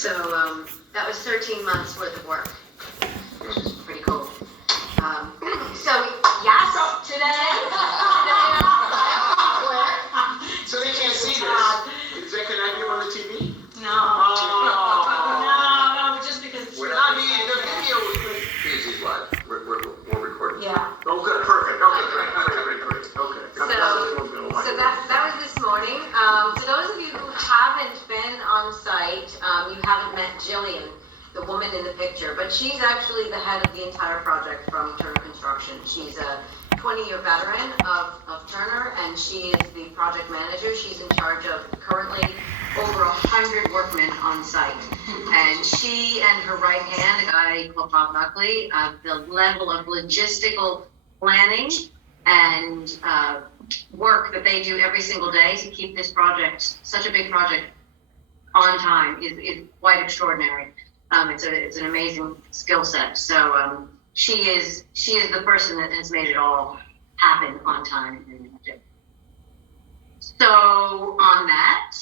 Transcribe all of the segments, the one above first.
So that was 13 months worth of work, which is pretty cool. So yes, today. So they can't see this. Is that connected on the TV? No. No, just because it's I mean, the video is live. We're recording. Yeah. Oh, good, perfect. Okay, great. Okay. So that was this morning. For those of you who haven't been on site, you haven't met Jillian, the woman in the picture, but she's actually the head of the entire project from Turner Construction. She's a 20-year veteran of Turner, and she is the project manager. She's in charge of currently over 100 workmen on site. And she and her right hand, a guy called Bob Buckley, the level of logistical planning and work that they do every single day to keep this project, such a big project, on time is quite extraordinary. It's an amazing skill set. So she is the person that has made it all happen on time. So on that,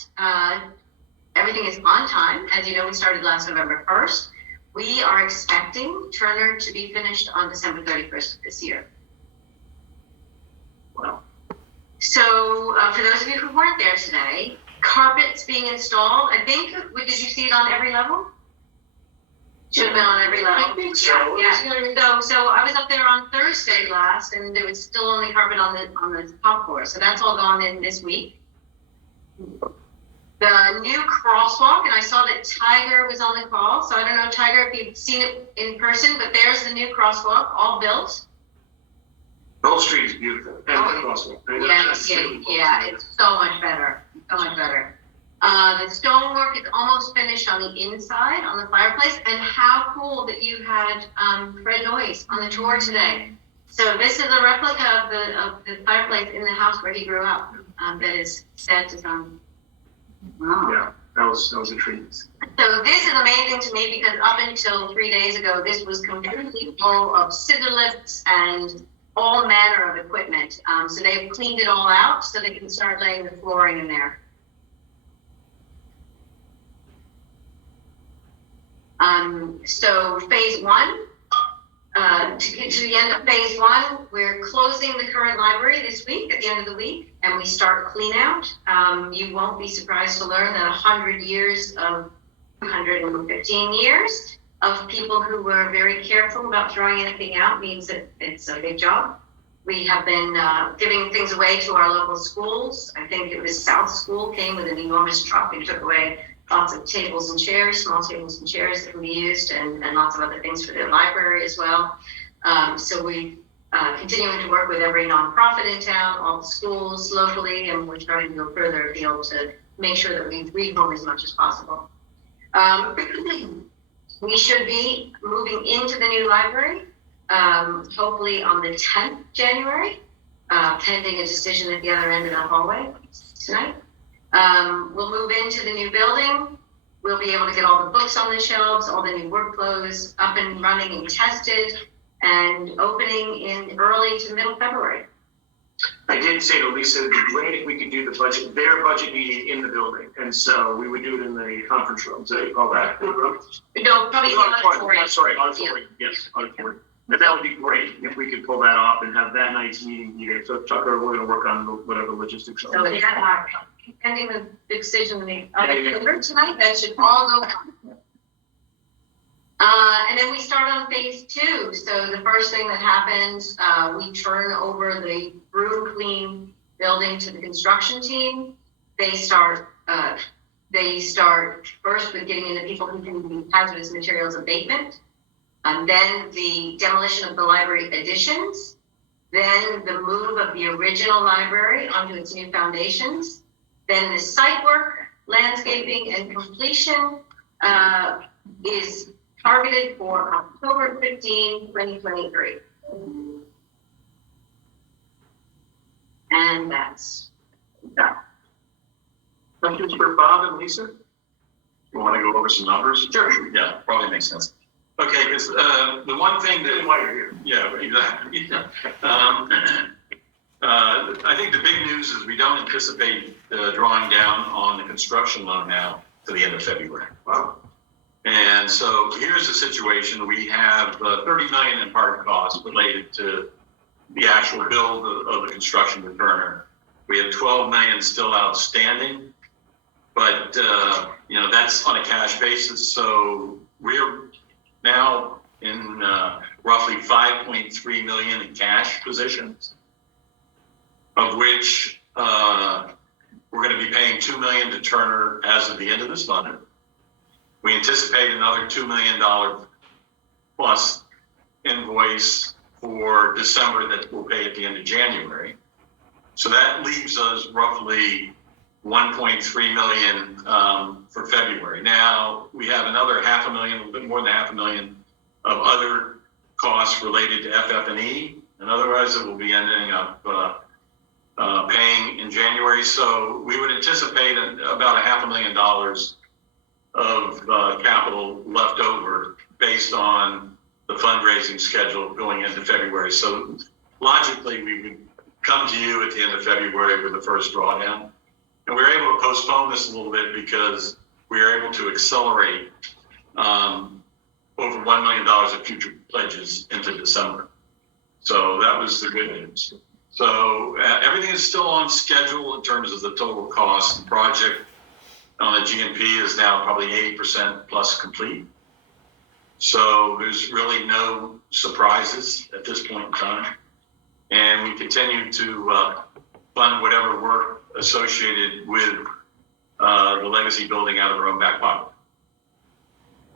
everything is on time. As you know, we started last November 1st. We are expecting Turner to be finished on December 31st of this year. Wow. So for those of you who weren't there today, carpets being installed. I think, did you see it on every level? Should have been on every level. I think so. Yeah. So I was up there on Thursday last, and there was still only carpet on the top floor. So that's all gone in this week. The new crosswalk, and I saw that Tiger was on the call. So I don't know, Tiger, if you've seen it in person, but there's the new crosswalk, all built. Old Street is beautiful. And the crosswalk. Yeah, it's so much better. The stonework is almost finished on the inside, on the fireplace, and how cool that you had Fred Noyes on the tour today. So this is a replica of the fireplace in the house where he grew up. That is set to some. Wow. Yeah, that was a treat. So this is amazing to me because up until 3 days ago, this was completely full of scissor lifts and all manner of equipment. So they've cleaned it all out so they can start laying the flooring in there. So phase one, to get to the end of phase one, we're closing the current library this week at the end of the week, and we start clean out. You won't be surprised to learn that 115 years of people who were very careful about throwing anything out means that it's a big job. We have been giving things away to our local schools. I think it was South School came with an enormous truck and took away lots of tables and chairs, small tables and chairs that can be used, and lots of other things for the library as well. So we continuing to work with every nonprofit in town, all the schools locally, and we're trying to go further afield to make sure that we rehome as much as possible. We should be moving into the new library, hopefully on the 10th January, pending a decision at the other end of the hallway tonight. We'll move into the new building. We'll be able to get all the books on the shelves, all the new workflows up and running and tested, and opening in early to middle February. I did say to Lisa, it'd be great if we could do their budget meeting in the building. And so we would do it in the conference room. So you call that? No, probably the auditorium. Sorry, auditorium. Yeah. Yes, auditorium. But that would be great if we could pull that off and have that night's meeting here. So Tucker, we're going to work on whatever logistics are. So yeah, pending the decision tonight, that should all go on. And then we start on phase two. So the first thing that happens, we turn over the Broom Clean building to the construction team. They start first with getting in the people who can do hazardous materials abatement, and then the demolition of the library additions, then the move of the original library onto its new foundations, then the site work, landscaping, and completion is targeted for October 15, 2023. And that's that. Questions for Bob and Lisa? You want to go over some numbers? Sure. Yeah, probably makes sense. Okay, because the one thing that, Why you're here. yeah, exactly. I think the big news is we don't anticipate drawing down on the construction loan now to the end of February. Wow. And so here's the situation. We have 30 million in hard costs related to the actual build of the construction of Turner. We have 12 million still outstanding, but that's on a cash basis. So we're now in roughly 5.3 million in cash positions, of which we're going to be paying 2 million to Turner as of the end of this month. We anticipate another $2 million plus invoice for December that we'll pay at the end of January. So that leaves us roughly 1.3 million for February. Now we have another $500,000, a little bit more than $500,000 of other costs related to FF&E, and otherwise it will be ending up paying in January. So we would anticipate about $500,000 of capital left over based on the fundraising schedule going into February. So logically, we would come to you at the end of February with the first drawdown. And we were able to postpone this a little bit because we were able to accelerate over $1 million of future pledges into December. So that was the good news. So everything is still on schedule in terms of the total cost. The project on the GMP is now probably 80% plus complete. So there's really no surprises at this point in time. And we continue to fund whatever work associated with the legacy building out of our own back pocket.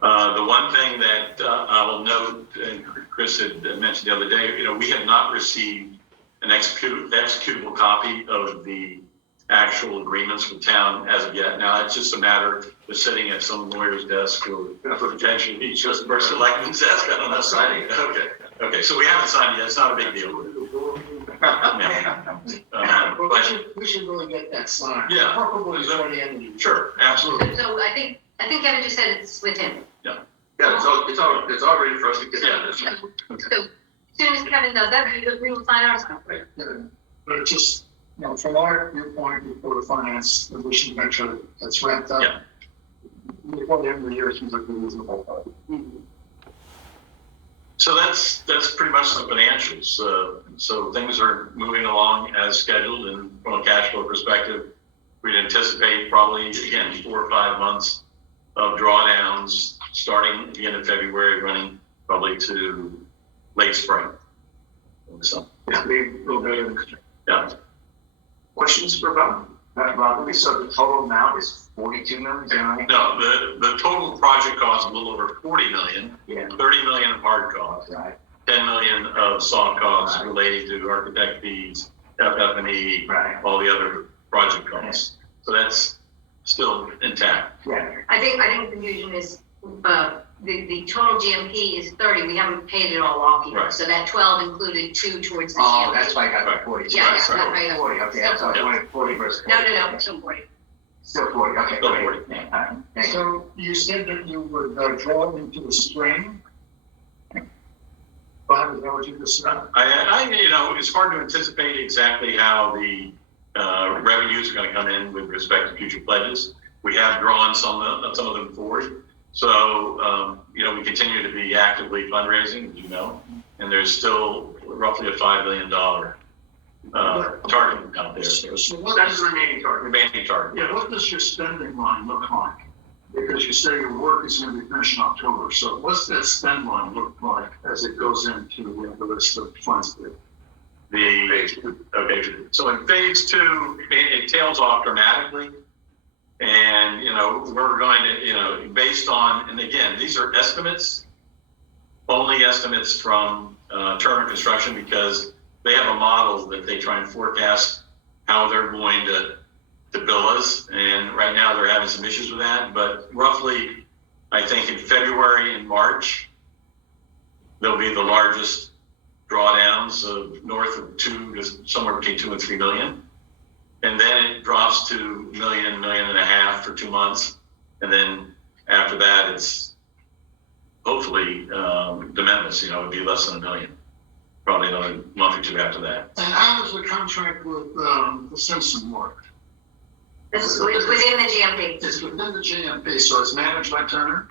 The one thing that I will note, and Chris had mentioned the other day, we have not received an executable copy of the actual agreements with town as of yet. Now, it's just a matter of sitting at some lawyer's desk or potentially just first selectman's desk. I don't know. Signing. Okay. So we haven't signed it yet. It's not a big deal. Yeah. We should really get that signed. Yeah. Probably before the end of the year. Sure, absolutely. So I think Kevin just said it's with him. Yeah, it's all ready for us to get Yeah. this. So as soon as Kevin does that, we will sign our stuff. But it just, from our viewpoint, before the finance, we should make sure it's ramped up. Yeah. Before the end of the year, it seems like a reasonable time. So that's pretty much the financials. So things are moving along as scheduled, and from a cash flow perspective, we'd anticipate probably, again, 4 or 5 months of drawdowns starting at the end of February, running probably to late spring. So, yeah. Questions for Bob? So the total amount is 42 million, is that right? No, the total project cost is a little over 40 million, Yeah. 30 million of hard costs, Right, 10 million of soft costs Right. related to architect fees, FF&E, right, all the other project costs. So that's still intact. yeah. I think the confusion is, the total GMP is 30, we haven't paid it all off yet. Right. So that 12 included 2 towards the Oh, GMP. that's why I got the 42. Yeah, Right, yeah, right. 40, okay, I thought you wanted 40 versus 40. No, still 40. Still 40, okay. Still great. 40. Yeah, all right, thank you. So you said that you would draw into the spring? Bob, is that what you just said? It's hard to anticipate exactly how the revenues are going to come in with respect to future pledges. We have drawn some of them forward. So, we continue to be actively fundraising, as you know, and there's still roughly a $5 million target out there. So what That's is, the remaining target. Remaining target. yeah, what does your spending line look like? Because you say your work is going to be finished in October, so what's that spend line look like as it goes into the list of funds? Okay, so in phase 2, it tails off dramatically. And, we're going to, based on, and again, these are estimates, only estimates from Turner Construction, because they have a model that they try and forecast how they're going to bill us. And right now they're having some issues with that. But roughly, I think in February and March, there'll be the largest drawdowns of north of 2 to somewhere between 2 and 3 million. And then it drops to $1.5 million for 2 months. And then after that, it's hopefully de minimis, it would be less than $1 million. Probably another month or 2 after that. And how does the contract with the Simpson work? It's within the GMP. It's within the GMP, so it's managed by Turner?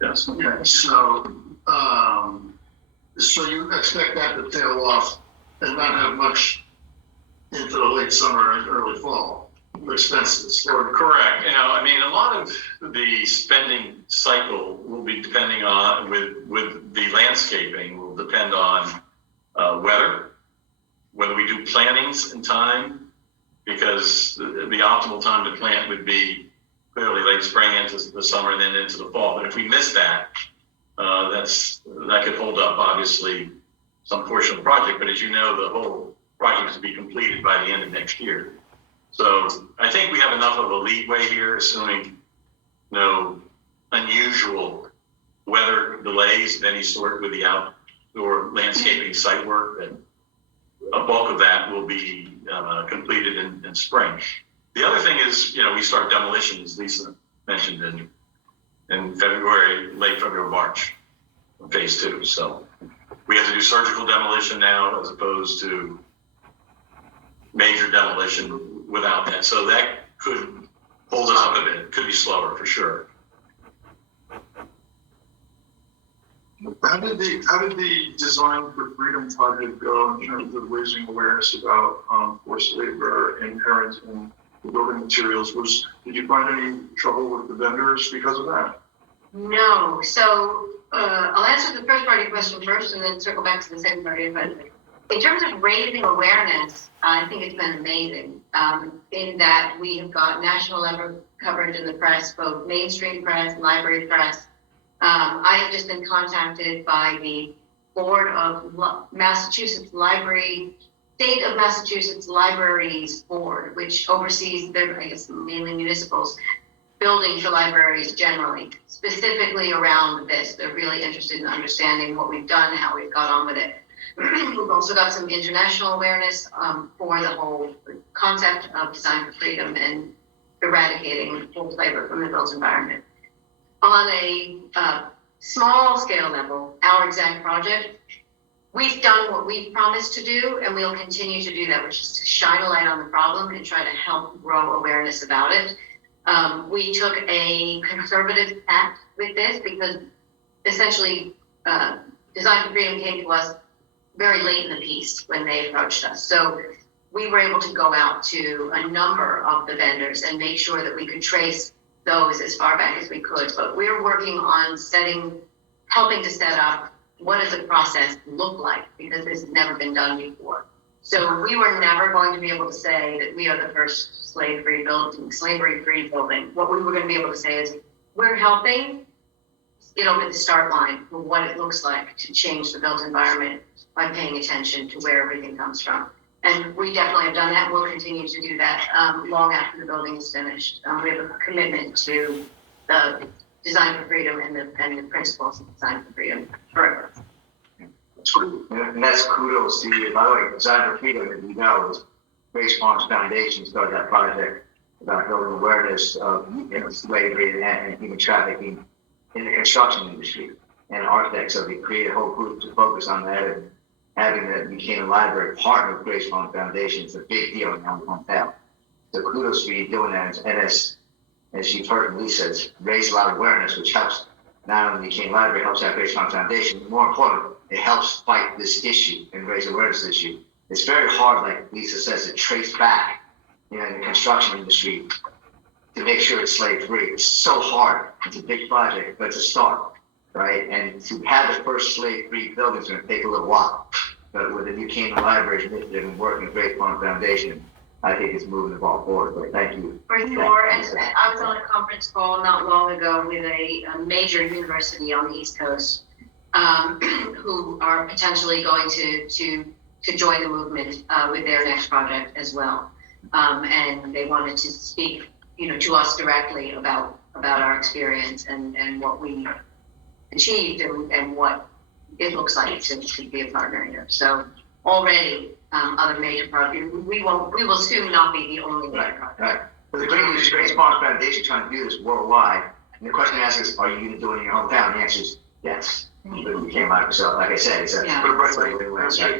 Yes. Okay, so, so you expect that to tail off and not have much into the late summer and early fall expenses, or Correct. You know, I mean, a lot of the spending cycle will be depending on, with the landscaping, will depend on weather, whether we do plantings in time, because the optimal time to plant would be clearly late spring into the summer and then into the fall. But if we miss that, that could hold up, obviously, some portion of the project. But as you know, the whole project is to be completed by the end of next year. So I think we have enough of a leeway here, assuming no unusual weather delays of any sort with the outdoor landscaping site work, that a bulk of that will be completed in spring. The other thing is, you know, we start demolition, as Lisa mentioned, in February, late February, March, phase 2. So we have to do surgical demolition now as opposed to major demolition without that. So that could hold us up a bit. It could be slower for sure. how did the Design for Freedom project go in terms of raising awareness about forced labor inherent in the building materials? Did you find any trouble with the vendors because of that? No, so I'll answer the first part of your question first and then circle back to the second part of your question. In terms of raising awareness, I think it's been amazing in that we have got national level coverage in the press, both mainstream press, library press. I have just been contacted by the Board of Massachusetts Library, State of Massachusetts Libraries Board, which oversees their, I guess, mainly municipals, building for libraries generally, specifically around this. They're really interested in understanding what we've done, how we've got on with it. We've also got some international awareness for the whole concept of Design for Freedom and eradicating forced labor from the built environment. On a small scale level, our exact project, we've done what we've promised to do, and we'll continue to do that, which is to shine a light on the problem and try to help grow awareness about it. We took a conservative tack with this because essentially Design for Freedom came to us very late in the piece when they approached us. So we were able to go out to a number of the vendors and make sure that we could trace those as far back as we could. But we're working on helping to set up what does the process look like, because this has never been done before. So we were never going to be able to say that we are the first slavery-free building. What we were going to be able to say is we're helping get over the start line for what it looks like to change the built environment by paying attention to where everything comes from. And we definitely have done that. We'll continue to do that long after the building is finished. We have a commitment to the Design for Freedom and the principles of Design for Freedom forever. That's cool. And that's kudos to you. By the way, Design for Freedom, as you know, is Grace Farms Foundation started that project about building awareness of slavery and human trafficking in the construction industry and architects. So they created a whole group to focus on that, and having the Buchanan Library partner with Grace Farms Foundation is a big deal in our hometown. So kudos for you doing that. And as you've heard from Lisa, it's raised a lot of awareness, which helps not only the Buchanan Library, helps our Grace Farms Foundation, but more important, it helps fight this issue and raise awareness of this issue. It's very hard, like Lisa says, to trace back, in the construction industry to make sure it's slave-free. It's so hard. It's a big project, but it's a start, right? And to have the first slave-free building is going to take a little while. But with the Buchanan Library initiative and working with Great Farm Foundation, I think it's moving the ball forward. But thank you. For sure. And I was on a conference call not long ago with a major university on the East Coast who are potentially going to join the movement with their next project as well. And they wanted to speak, to us directly about our experience and what we achieved and what it looks like to be a partner here. So already other major projects, we will soon not be the only major project. Right. But the great news is Grace Farms Foundation is trying to do this worldwide. And the question asked is, are you going to do it in your hometown? The answer is yes. But we came out, so like I said, it's a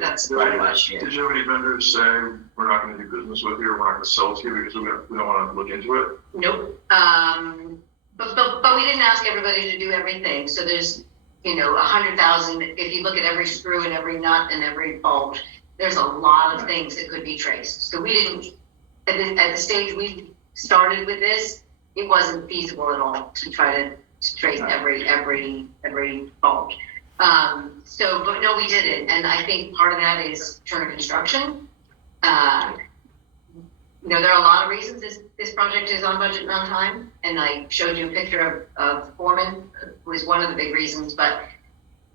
That's very much. Did you have any vendors say, we're not going to do business with you, or we're not going to sell to you because we don't want to look into it? Nope. But we didn't ask everybody to do everything, so there's, 100,000, if you look at every screw and every nut and every bolt, there's a lot of things that could be traced. So we didn't, at the stage we started with this, it wasn't feasible at all to try to trace every bolt. But no, we didn't, and I think part of that is Turner Construction. There are a lot of reasons this project is on budget and on time, and I showed you a picture of Foreman, who is one of the big reasons, but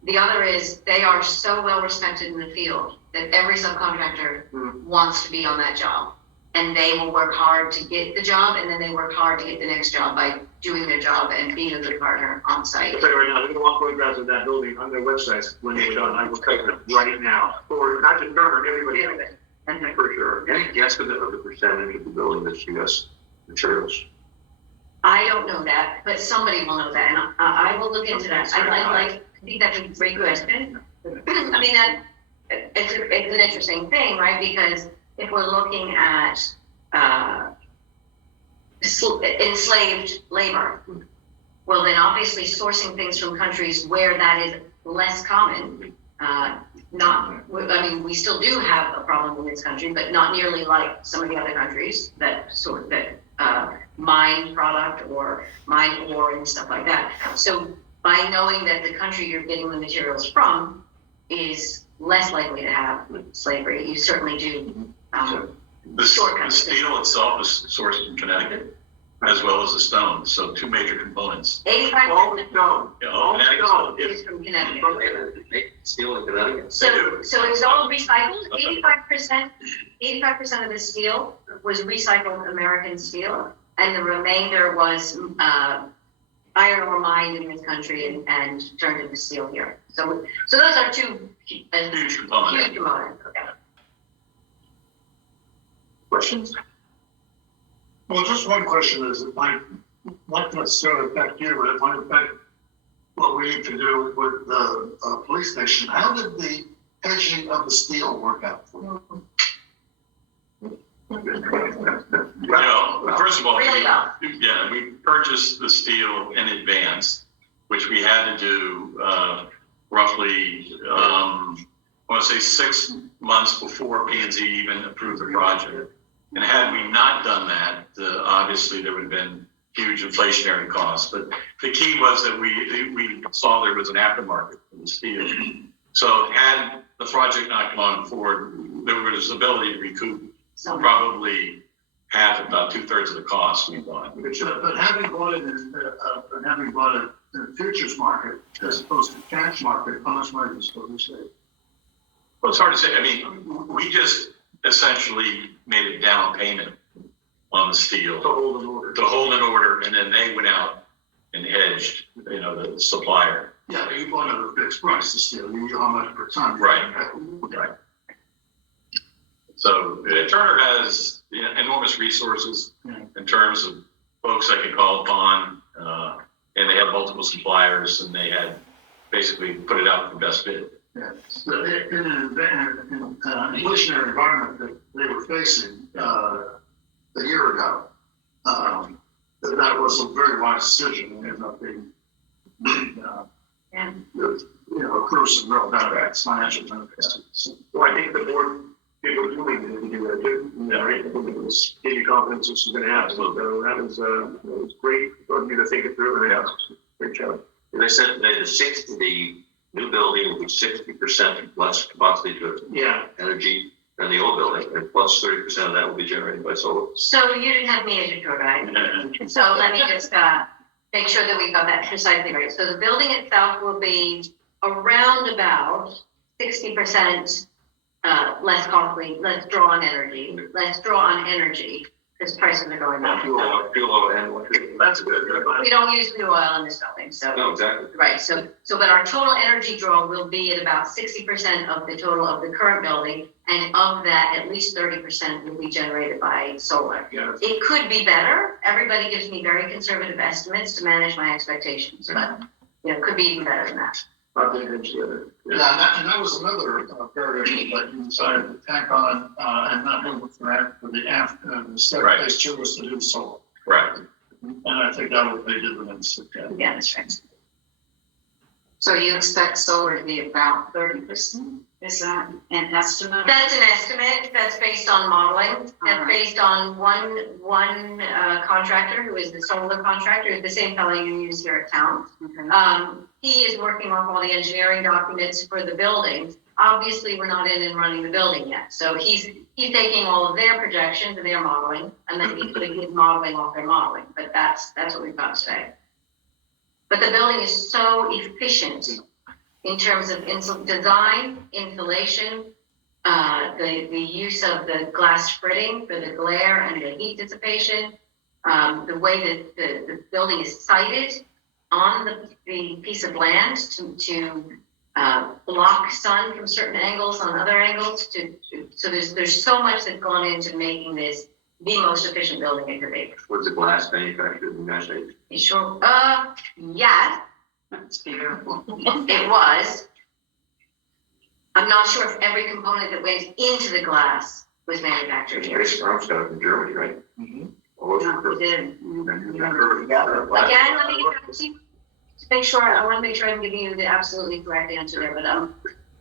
the other is they are so well respected in the field that every subcontractor wants to be on that job, and they will work hard to get the job, and then they work hard to get the next job by doing their job and being a good partner on site. I'll tell you right now, they're gonna want photographs of that building on their websites when they're done. I will tell you right now. Or not just Turner, everybody else. For sure. Any guesstimate of the percentage of the building that's US materials? I don't know that, but somebody will know that, and I will look into that. I think that's a great question. I mean, it's an interesting thing, right? Because if we're looking at enslaved labor, well, then obviously sourcing things from countries where that is less common. We still do have a problem in this country, but not nearly like some of the other countries that mine product or mine ore and stuff like that. So by knowing that the country you're getting the materials from is less likely to have slavery, you certainly do. The steel itself is sourced from Connecticut, as well as the stone, so two major components. 85% stone. All Connecticut is from Connecticut. Steel in Connecticut? So it's all recycled. 85% of the steel was recycled American steel, and the remainder was iron ore mined in this country and turned into steel here. So those are two huge components. Huge components. Okay. Questions? Well, just one question is, it might not necessarily affect you, but it might affect what we need to do with the police station. How did the hedging of the steel work out for you? First of all, Really well. we purchased the steel in advance, which we had to do roughly, I want to say 6 months before P&Z even approved the project. And had we not done that, obviously there would have been huge inflationary costs. But the key was that we saw there was an aftermarket for the steel. So had the project not gone forward, there was ability to recoup probably half, if not 2/3 of the cost we bought. But having bought it in the futures market as opposed to cash market, how much money is supposed to save? Well, it's hard to say. I mean, we just essentially made a down payment on the steel To hold an order. and then they went out and hedged, the supplier. Yeah, but you bought it at a fixed price, the steel, you knew how much per ton. Right. So Turner has enormous resources in terms of folks I could call upon, and they have multiple suppliers, and they had basically put it out for best bid. Yeah, so in an inflationary environment that they were facing a year ago, that was a very wise decision, and ended up being, accrue some real benefits, financial benefits. So I think the board did what you needed to do that too. Right? I think it was gave you confidence this was going to happen. So that was great for you to think it through. And great job. They said the new building will be 60% less costly to energy than the old building, and plus 30% of that will be generated by solar. So you didn't have me as your tour guide. So let me just make sure that we got that precisely right. So the building itself will be around about 60% less costly, less draw on energy, because prices are going up. Fuel oil and electricity. That's good. We don't use new oil in this building, so. No, exactly. Right, so but our total energy draw will be at about 60% of the total of the current building, and of that, at least 30% will be generated by solar. Yeah. It could be better. Everybody gives me very conservative estimates to manage my expectations, but it could be even better than that. Yeah, and that was another variable that you decided to tack on and not move for the staircase too was to do solar. Right. And I think that was, they did the minutes. Yeah, that's right. So you expect solar to be about 30%? Is that an estimate? That's an estimate, that's based on modeling, that's Alright. based on one contractor, who is the solar contractor, the same fellow you use here at town. Okay. He is working off all the engineering documents for the building. Obviously, we're not in and running the building yet, so he's taking all of their projections and their modeling, and then he's putting his modeling off their modeling, but that's what we've got today. But the building is so efficient in terms of design, insulation, the use of the glass spreading for the glare and the heat dissipation, the way that the building is sited on the piece of land to block sun from certain angles on other angles. So there's so much that's gone into making this the most efficient building it could be. Was the glass manufactured in the United States? You sure? Yeah, That's beautiful. it was. I'm not sure if every component that went into the glass was manufactured here. It's from stuff in Germany, right? Mm-hmm. Or was No, we it? did. Again, let me get back to you to make sure, I want to make sure I'm giving you the absolutely correct answer there, but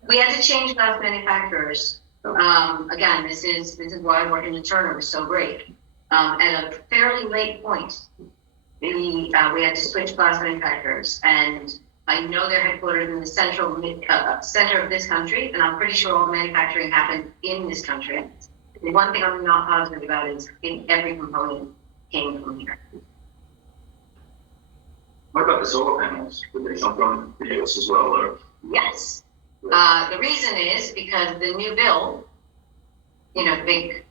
we had to change glass manufacturers. Again, this is why working with Turner was so great. At a fairly late point, we had to switch glass manufacturers, and I know they're headquartered in the center of this country, and I'm pretty sure all the manufacturing happened in this country. The one thing I'm not positive about is every component came from here. What about the solar panels? Did they jump on the US as well, or? Yes. The reason is because the new bill, the big,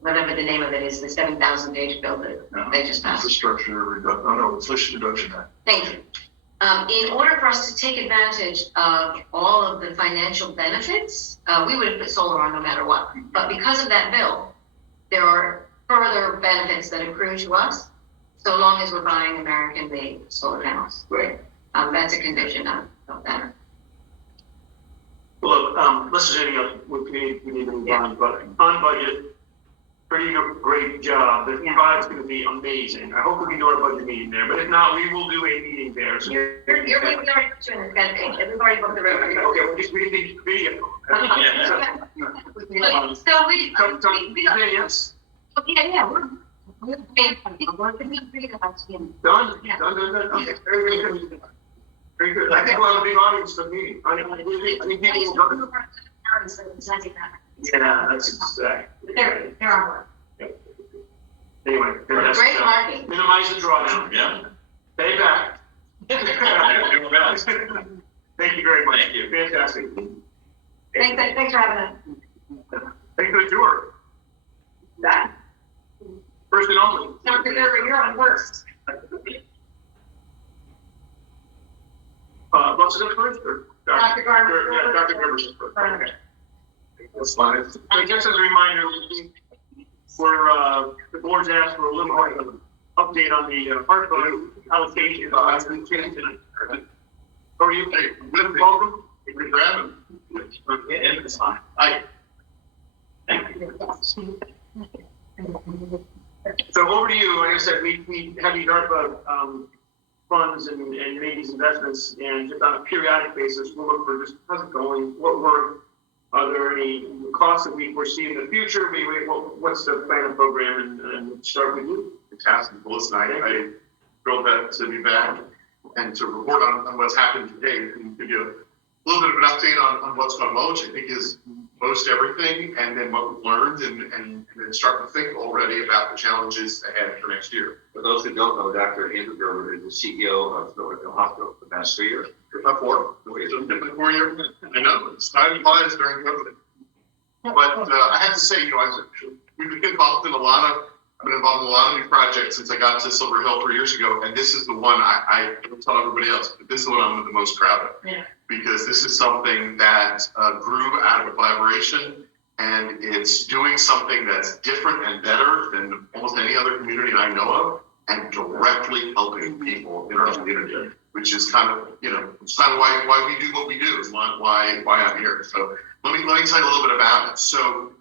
whatever the name of it is, the 7,000 page bill that they just passed. Infrastructure reduction, oh no, Inflation Reduction Act. Thank you. In order for us to take advantage of all of the financial benefits, we would have put solar on no matter what. But because of that bill, there are further benefits that accrue to us, so long as we're buying American-made solar panels. Right. That's a condition of that. Well, look, unless there's anything else, we need to move on, but on budget, pretty great job. The Yeah. product's gonna be amazing. I hope we can do our budget meeting there, but if not, we will do a meeting there. So You're already doing the schedule page. Everybody booked the room. Okay, we need the video. So we don't. Yes. Yeah, we're. Done? Okay, very good. Very good. I think we'll have a big audience for the meeting. I think people will come. Yeah, that's exactly. They're on board. Anyway. Great marketing. Minimize the drawdown. Yeah. Pay back. Do our best. Thank you very much. Thank you. Fantastic. Thanks for having us. Thanks for the tour. That. First and only. Dr. Gerber, you're on first. What's it up first? Or Dr. Garber. Yeah, Dr. Gerber's first. Okay. That's fine. So just as a reminder, the board's asked for a little more of an update on the park allocation. How are you? Hey, welcome. Thank you for having me. Yeah, it's fine. Hi. Thank you. So over to you. Like I said, we have these ARPA funds and made these investments, and just on a periodic basis, we'll look for just how's it going, are there any costs that we foresee in the future? What's the plan and program, and start with you? Fantastic. Well, listen, I thrilled to be back and to report on what's happened today and give you a little bit of an update on what's gone well, which I think is most everything, and then what we've learned, and then start to think already about the challenges ahead for next year. For those who don't know, Dr. Andrew Gerber is the CEO of Philadelphia Hospital for the past 3 years. About 4. So different 4 years. I know, it's time flies during COVID. But I have to say, we've been involved in I've been involved in a lot of new projects since I got to Silver Hill 3 years ago, and this is the one I tell everybody else, but this is the one I'm the most proud of. Yeah. Because this is something that grew out of a collaboration, and it's doing something that's different and better than almost any other community I know of, and directly helping people in our community, which is kind of, it's kind of why we do what we do, and why I'm here. So let me tell you a little bit about it. So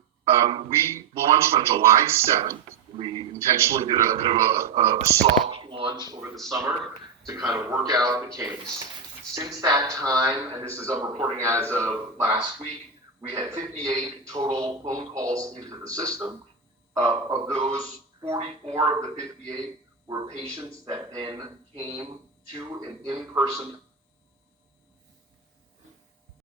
we launched on July 7th. We intentionally did a bit of a soft launch over the summer to kind of work out the kinks. Since that time, and this is I'm reporting as of last week, we had 58 total phone calls into the system. Of those, 44 of the 58 were patients that then came to an in-person